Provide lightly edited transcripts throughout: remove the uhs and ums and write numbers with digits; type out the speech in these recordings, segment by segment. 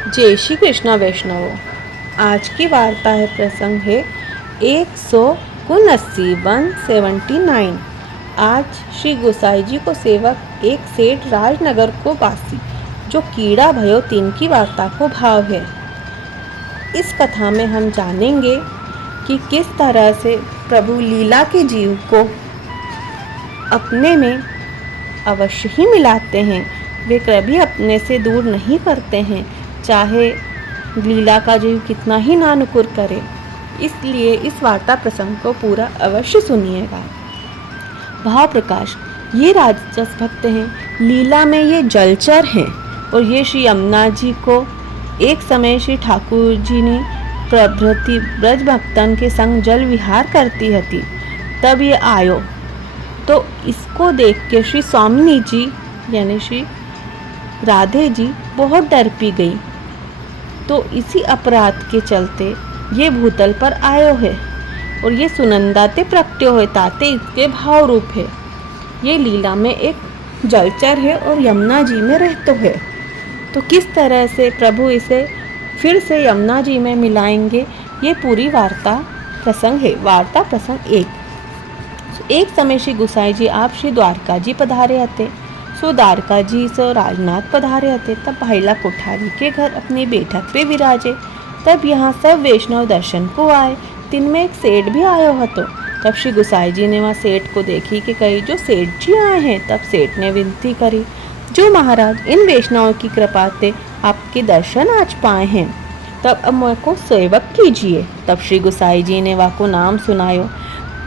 जय श्री कृष्णा वैष्णवों। आज की वार्ता है प्रसंग है 179। आज श्री गोसाई जी को सेवक एक सेठ राजनगर को बासी जो कीड़ा भयो तीन की वार्ता को भाव है। इस कथा में हम जानेंगे कि किस तरह से प्रभु लीला के जीव को अपने में अवश्य ही मिलाते हैं। वे कभी अपने से दूर नहीं करते हैं, चाहे लीला का जीव कितना ही नानुकुर करे। इसलिए इस वार्ता प्रसंग को पूरा अवश्य सुनिएगा। भाव प्रकाश, ये राजस भक्त हैं, लीला में ये जलचर हैं और ये श्री यमुना जी को एक समय श्री ठाकुर जी ने प्रभृति ब्रज भक्तन के संग जल विहार करती हती। तब ये आयो तो इसको देख के श्री स्वामिनी जी यानी श्री राधे जी बहुत डर पी गई। तो इसी अपराध के चलते ये भूतल पर आयो है और ये सुनंदाते प्रकट्य हो ताते इसके भाव रूप है। ये लीला में एक जलचर है और यमुना जी में रहते है। तो किस तरह से प्रभु इसे फिर से यमुना जी में मिलाएंगे, ये पूरी वार्ता प्रसंग है। वार्ता प्रसंग एक समय श्री गोसाई जी आप श्री द्वारका जी पधारे हते। सो द्वारका जी सो राजनाथ पधारे हते। तब भाईला कोठारी के घर अपनी बैठक पे विराजे। तब यहाँ सब वैष्णव दर्शन को आए। दिन में एक सेठ भी आयो हतो। तब श्री गोसाई जी ने वहाँ सेठ को देखी कि कही जो सेठ जी आए हैं। तब सेठ ने विनती करी, जो महाराज इन वैष्णवों की कृपा से आपके दर्शन आज पाए हैं, तब अब मेरे को सेवक कीजिए। तब श्री गोसाई जी ने वह को नाम सुनायो।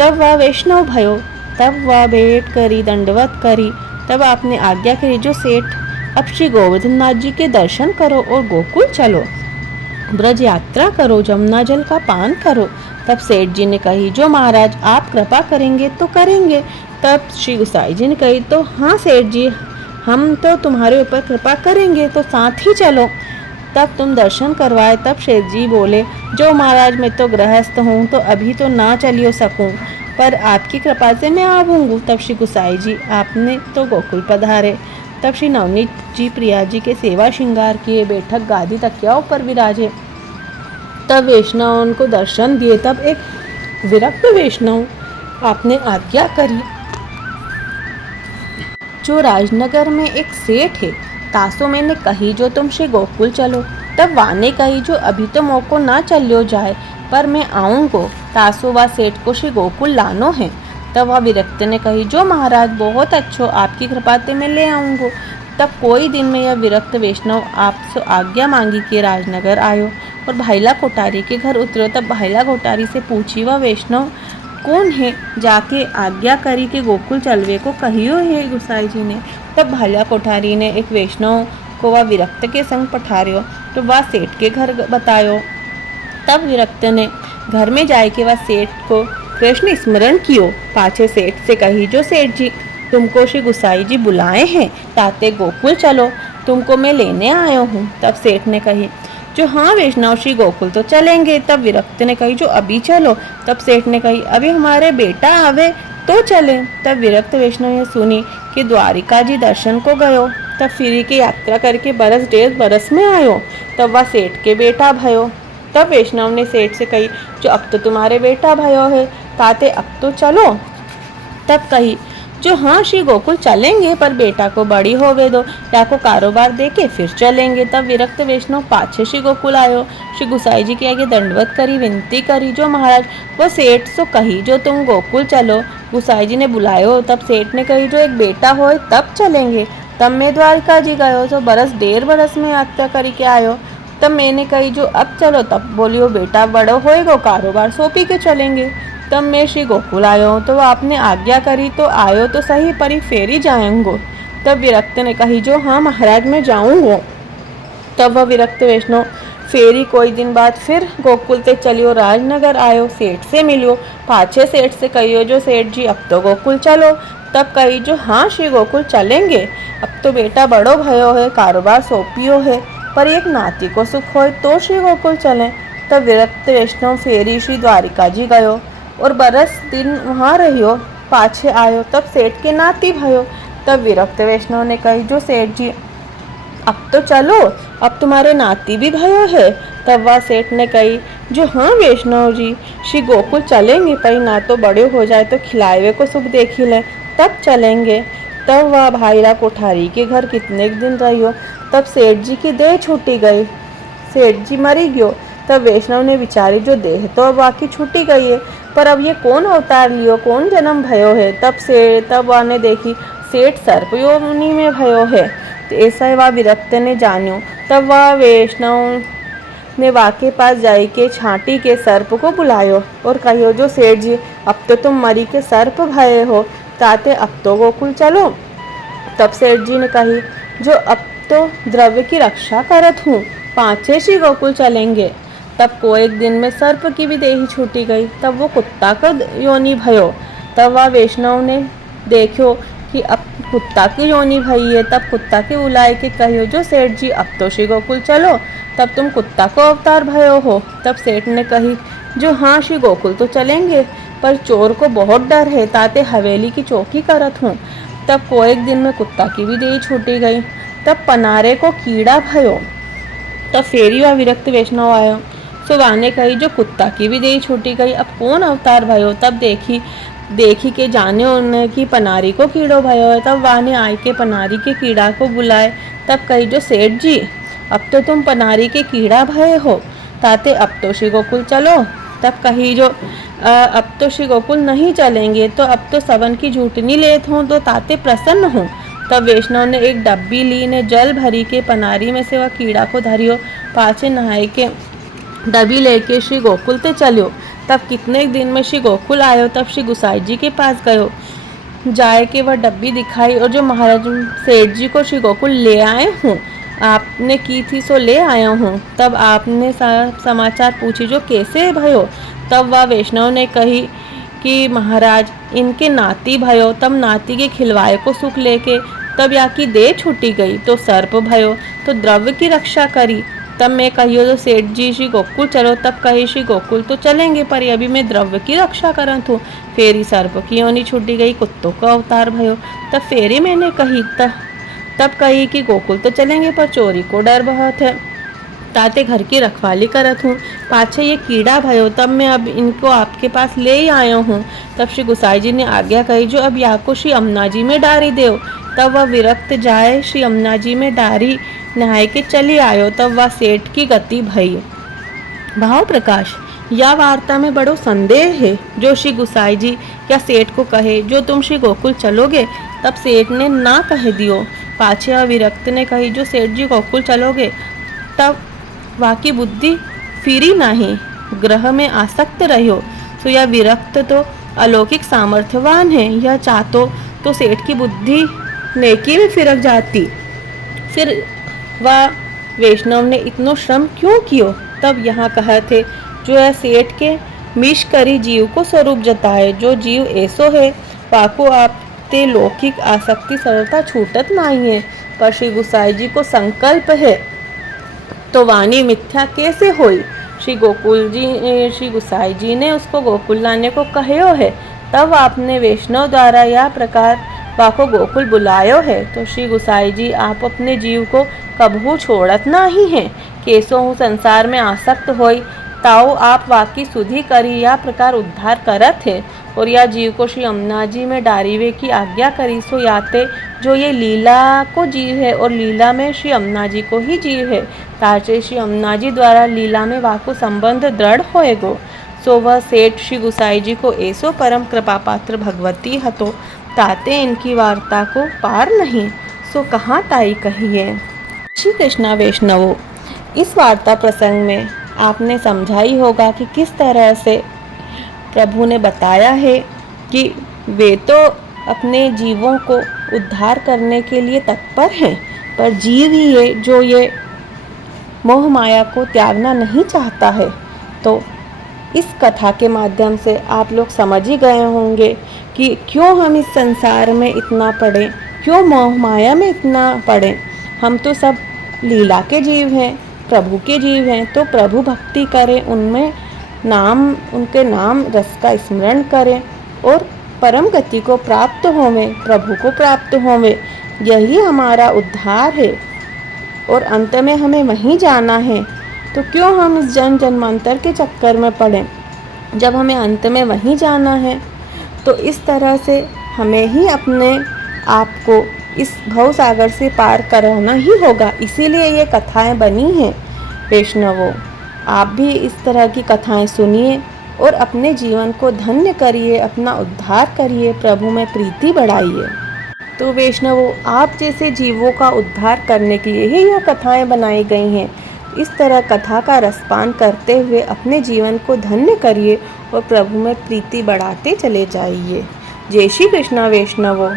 तब वह वैष्णव भयो। तब वह भेंट करी, दंडवत करी। तब आपने आज्ञा करी, जो सेठ अब श्री गोवर्धन नाथ जी के दर्शन करो और गोकुल चलो, ब्रज यात्रा करो, जमुना जल का पान करो। तब सेठ जी ने कही, जो महाराज आप कृपा करेंगे तो करेंगे। तब श्री गोसाई जी ने कही, तो हाँ सेठ जी, हम तो तुम्हारे ऊपर कृपा करेंगे, तो साथ ही चलो। तब तुम दर्शन करवाए। तब सेठ जी बोले, जो महाराज मैं तो गृहस्थ हूँ, तो अभी तो ना चलियो सकूँ, पर आपकी कृपा से मैं आऊँगा। तब श्री गोसाई जी आपने तो गोकुल पधारे। तब श्री नवनीत जी प्रिया जी के सेवा श्रृंगार किए, बैठक गादी तकियाओं पर विराजे। तब वैष्णव उनको दर्शन दिए। तब एक विरक्त वैष्णव आपने आज्ञा करी, जो राजनगर में एक सेठ है, तासो मैंने कही जो तुम श्री गोकुल चलो। तब वाने कही, जो अभी तो मोको ना चलियो जाए, पर मैं आऊँगो। तासो व सेठ को श्री गोकुल लानो है। तब वह विरक्त ने कही, जो महाराज बहुत अच्छो, आपकी कृपा से मैं ले आऊँगो। तब कोई दिन में यह विरक्त वैष्णव आपसे आज्ञा मांगी कि राजनगर आयो और भाईला कोठारी के घर उतरो। तब भाईला कोठारी से पूछी, वह वैष्णव कौन है, जाके आज्ञा करी कि गोकुल चलवे को कहियो है गोसाई जी ने। तब भाईला कोठारी ने एक वैष्णव को वह विरक्त के संग पठार्यो, तो वह सेठ के घर बतायो। तब विरक्त ने घर में जाए के वह सेठ को कृष्ण स्मरण कियो। पाछे सेठ से कही, जो सेठ जी तुमको श्री गोसाई जी बुलाए हैं, ताते गोकुल चलो, तुमको मैं लेने आयो हूँ। तब सेठ ने कही, जो हाँ वैष्णव श्री गोकुल तो चलेंगे। तब विरक्त ने कही, जो अभी चलो। तब सेठ ने कही, अभी हमारे बेटा आवे तो चले। तब विरक्त वैष्णव ने सुनी कि द्वारिका जी दर्शन को गयो। तब फिरी की यात्रा करके बरस 1.5 बरस में आयो। तब वह सेठ के बेटा भयो। तब वैष्णव ने सेठ से कही, जो अब तो तुम्हारे बेटा भयो है, ताते अब तो चलो। तब कही, जो हाँ श्री गोकुल चलेंगे, पर बेटा को बड़ी होवे दो, या को कारोबार देके फिर चलेंगे। तब विरक्त वैष्णव पाछे श्री गोकुल आयो। श्री गोसाई जी के आगे दंडवत करी, विनती करी, जो महाराज वो सेठ सो कही, जो तुम गोकुल चलो। गोसाई जी ने बुलायो। तब सेठ ने कही, जो एक बेटा होए तब चलेंगे। तब मैं द्वारका जी गयो, तो बरस 1.5 बरस में यात्रा करी के आयो। तब मैंने कही, जो अब चलो। तब बोलियो, बेटा बड़ो होएगो, कारोबार सौंपी के चलेंगे। तब मैं श्री गोकुल आयो, तो आपने आज्ञा करी, तो आयो तो सही, परी फेरी जाऊंगो। तब विरक्त ने कही, जो हाँ महाराज मैं जाऊंगो। तब वह विरक्त वैष्णव फेरी कोई दिन बाद फिर गोकुल ते चलियो, राजनगर आयो, सेठ से मिलियो। पाछे सेठ से कहियो, जो सेठ जी अब तो गोकुल चलो। तब कही, जो हाँ श्री गोकुल चलेंगे, अब तो बेटा बड़ो भयो है, कारोबार सौंपियो है, पर एक नाती को सुख होए तो श्री गोकुल चलें। तब विरक्त वैष्णव फेरी श्री द्वारिका जी गयो और बरस दिन वहाँ रहियो। पाछे आयो। तब सेठ के नाती भयो। तब विरक्त वैष्णव ने कही, जो सेठ जी अब तो चलो, अब तुम्हारे नाती भी भयो है। तब वह सेठ ने कही, जो हाँ वैष्णव जी, श्री गोकुल चलेंगे, पर ना तो बड़े हो जाए तो खिलाए को सुख देखी लें, तब चलेंगे। तब वह भाईरा कोठारी के घर कितने दिन रही हो। तब सेठ जी की देह छूटी गई, सेठ जी मरी गयो। तब वैष्णव ने विचारी, जो देह तो अब बाकी छूटी गई है, पर अब ये कौन अवतार लियो, कौन जन्म भयो है। तब वह ने देखी सेठ सर्प योनि में भयो है। तो ऐसा वह विरक्त ने जान्यो। तब वह वैष्णव ने वाके पास जाई के छाटी के सर्प को बुलायो और कहियो, जो सेठ जी, अब तो तुम मरी के सर्प भये हो, ताते अब तो गोकुल चलो। तब सेठ जी ने कही, जो अब तो द्रव्य की रक्षा करत हूँ, पाँचे श्री गोकुल चलेंगे। तब को एक दिन में सर्प की भी देही छूटी गई। तब वो कुत्ता का योनि भयो। तब वह वैष्णव ने देखो कि अब कुत्ता की योनि भई है। तब कुत्ता के बुलाए के कहियो, जो सेठ जी, अब तो श्री गोकुल चलो, तब तुम कुत्ता को अवतार भयो हो। तब सेठ ने कही, जो हाँ श्री गोकुल तो चलेंगे, पर चोर को बहुत डर है, ताते हवेली की चौकी करत हूँ। तब को एक दिन में कुत्ता की भी देही छूटी गई। तब पनारे को कीड़ा भयो। तब फेरी व विरक्त वैष्णव आयो। सो वाने कही, जो कुत्ता की भी देही छूटी गई, अब कौन अवतार भयो। तब देखी के जाने उन्हें कि पनारी को कीड़ो भयो है। तब वाने आय के पनारी के कीड़ा को बुलाए। तब कही, जो सेठ जी, अब तो तुम पनारी के कीड़ा भये हो, ताते अब तो श्री गोकुल चलो। तब कही, जो अब तो श्री गोकुल नहीं चलेंगे, तो अब तो सबन की झूठनी लेत हूँ, तो ताते प्रसन्न हूँ। तब वैष्णव ने एक डब्बी ली ने जल भरी के पनारी में से वह कीड़ा को धरियो, पाछे नहाए के डब्बी लेके श्री गोकुल ते चलियो। तब कितने दिन में श्री गोकुल आयो। तब श्री गुसाई जी के पास गयो, जाए के वह डब्बी दिखाई, और जो महाराज सेठ जी को श्री गोकुल ले आए हूँ, आपने की थी सो ले आया हूँ। तब आपने समाचार पूछी, जो कैसे भयो। तब वह वैष्णव ने कही कि महाराज, इनके नाती भयो। तब नाती के खिलवाए को सुख लेके तब या की देह छूटी गई, तो सर्प भयो, तो द्रव्य की रक्षा करी। तब मैं कहियो, तो सेठ जी श्री गोकुल चलो। तब कही, श्री गोकुल तो चलेंगे, पर अभी मैं द्रव्य की रक्षा करत हूँ। फेरी सर्प की योनि छूटी गई, कुत्तों का अवतार भयो। तब फेरी मैंने कही, तब कही कि गोकुल तो चलेंगे, पर चोरी को डर बहुत है, ताते घर की रखवाली करत हूँ। पाछे ये कीड़ा भयो, तब मैं अब इनको आपके पास ले ही आया हूँ। तब श्री गुसाई जी ने आज्ञा कही, जो अब या को श्री अम्ना जी में डारी देव। तब वह विरक्त जाए श्री अम्ना जी में डारी नहाए के चली आयो। तब वह सेठ की गति भई। भाव प्रकाश, यह वार्ता में बड़ो संदेह है। जो श्री गुसाई जी या सेठ को कहे, जो तुम श्री गोकुल चलोगे। तब सेठ ने ना कह दियो। पाछे अविरक्त ने कही, जो सेठ जी गोकुल चलोगे, तब वाकी बुद्धि फिरी नहीं, ग्रह में आसक्त रहो। तो यह विरक्त तो अलौकिक सामर्थ्यवान है, यह चाहतो तो सेठ की बुद्धि नेकी में फिरक जाती। फिर वह वैष्णव ने इतनो श्रम क्यों कियो। तब यहाँ कहा थे, जो यह सेठ के मिश करी जीव को स्वरूप जताए। जो जीव ऐसो है, वाको आप ते लौकिक आसक्ति सरलता छूटत नहीं है। पर श्री गुसाई जी को संकल्प है, तो वाणी मिथ्या कैसे होई। श्री गुसाई जी ने उसको गोकुल लाने को कहो है। तब आपने वैष्णव द्वारा यह प्रकार वाको गोकुल बुलायो है। तो श्री गुसाई जी, आप अपने जीव को कबहू छोड़त नहीं है। कैसो हूँ संसार में आसक्त होई, ताऊ आप वाकी सुधि करी या प्रकार उद्धार करत है। और या जीव को श्री अम्ना जी में डारीवे की आज्ञा करी, सो याते जो ये लीला को जीव है, और लीला में श्री अम्ना जी को ही जीव है। ताचे श्री अम्ना जी द्वारा लीला में वाको संबंध दृढ़ होएगो। सो वह सेठ श्री गुसाई जी को ऐसो परम कृपा पात्र भगवती हतो, ताते इनकी वार्ता को पार नहीं, सो कहाँ ताई कहिए। श्री कृष्णा वैष्णवों, इस वार्ता प्रसंग में आपने समझाई होगा कि किस तरह से प्रभु ने बताया है कि वे तो अपने जीवों को उद्धार करने के लिए तत्पर हैं, पर जीव ही है जो ये मोह माया को त्यागना नहीं चाहता है। तो इस कथा के माध्यम से आप लोग समझ ही गए होंगे कि क्यों हम इस संसार में इतना पड़े, क्यों मोह माया में इतना पड़े। हम तो सब लीला के जीव हैं, प्रभु के जीव हैं, तो प्रभु भक्ति करें, उनके नाम रस का स्मरण करें और परम गति को प्राप्त होवें, प्रभु को प्राप्त होवें। यही हमारा उद्धार है। और अंत में हमें वहीं जाना है, तो क्यों हम इस जन्म जन्मांतर के चक्कर में पड़ें जब हमें अंत में वहीं जाना है। तो इस तरह से हमें ही अपने आप को इस भव सागर से पार कराना ही होगा, इसीलिए ये कथाएं बनी हैं। वैष्णवों, आप भी इस तरह की कथाएं सुनिए और अपने जीवन को धन्य करिए, अपना उद्धार करिए, प्रभु में प्रीति बढ़ाइए। तो वैष्णवों, आप जैसे जीवों का उद्धार करने के लिए ही यह कथाएं बनाई गई हैं। इस तरह कथा का रसपान करते हुए अपने जीवन को धन्य करिए और प्रभु में प्रीति बढ़ाते चले जाइए। जय श्री कृष्णा वैष्णवों।